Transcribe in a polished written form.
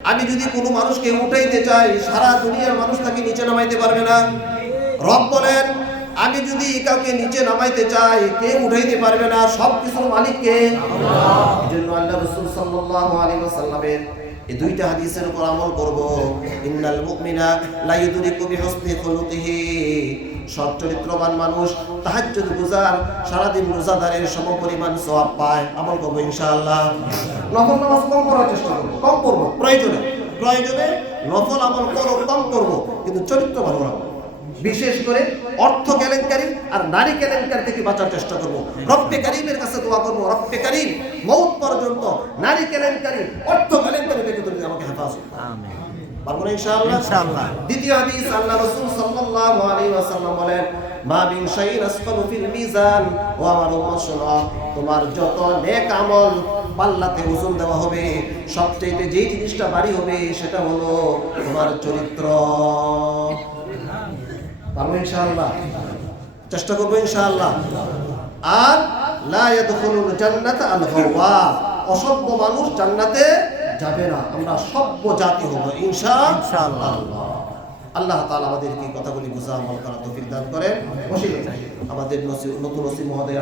আমি যদি কোনো মানুষকে উঠাইতে চাই, সারা দুনিয়ার মানুষ তাকে নিচে নামাইতে পারবে না। রব বলেন, আমি যদি কাউকে নিচে নামাইতে চাই, কে উঠাইতে পারবে না? সবকিছুর মালিক কে? আল্লাহ। এজন্য আল্লাহ রাসূল সাল্লাল্লাহু আলাইহি ওয়াসাল্লামের এই দুইটা হাদিসের উপর আমল করব। ইন্নাল মুমিনা লা ইউদরিকু বিহুসনি খুলুকিহি, সৎ চরিত্রবান মানুষ তাহাজ্জুদ গুজার সারাদিন রোজাদারের সমপরিমাণ সওয়াব পায়। আমল করব ইনশাআল্লাহ। নফল নামাজ কম করার চেষ্টা করব, কম করব, প্রয়োজনে নফল আমল কম করব, কিন্তু চরিত্র ভালো রাখব। বিশেষ করে অর্থ কেলেঙ্কারি আর নারী কেলেঙ্কারি থেকে বাঁচার চেষ্টা করব। রব্বে কারীমের কাছে দোয়া করব, রব্বে কারীম মওত পর্যন্ত নারী কেলেঙ্কারি, অর্থ কেলেঙ্কারি থেকে তুমি আমাকে হেফাজত করো। আমিন। পারবো না ইনশাআল্লাহ? ইনশাআল্লাহ। দ্বিতীয় হাদিস, আল্লাহ রাসূল সাল্লাল্লাহু আলাইহি ওয়াসাল্লাম বলেন, মা মিন শাইইন আসফালু ফিল মিজান, ও আমার উম্মত শোনো, তোমার যত নেক আমল পাল্লাতে ওজন দেওয়া হবে, সবচেয়ে যেই জিনিসটা ভারী হবে সেটা হলো তোমার চরিত্র। পারবো ইনশাআল্লাহ? চেষ্টা করবো ইনশাআল্লাহ। আর লা ইয়াদখুলুল জান্নাতা আল গাওয়া, অসভ্য মানুষ জান্নাতে যাবে না। আমরা সভ্য জাতি হব ইনশাআল্লাহ। আল্লাহ তাআলা আমাদেরকে কথাগুলি বুঝা আমল করার তৌফিক দান করেন। আমাদের নতুন ওসি মহোদয়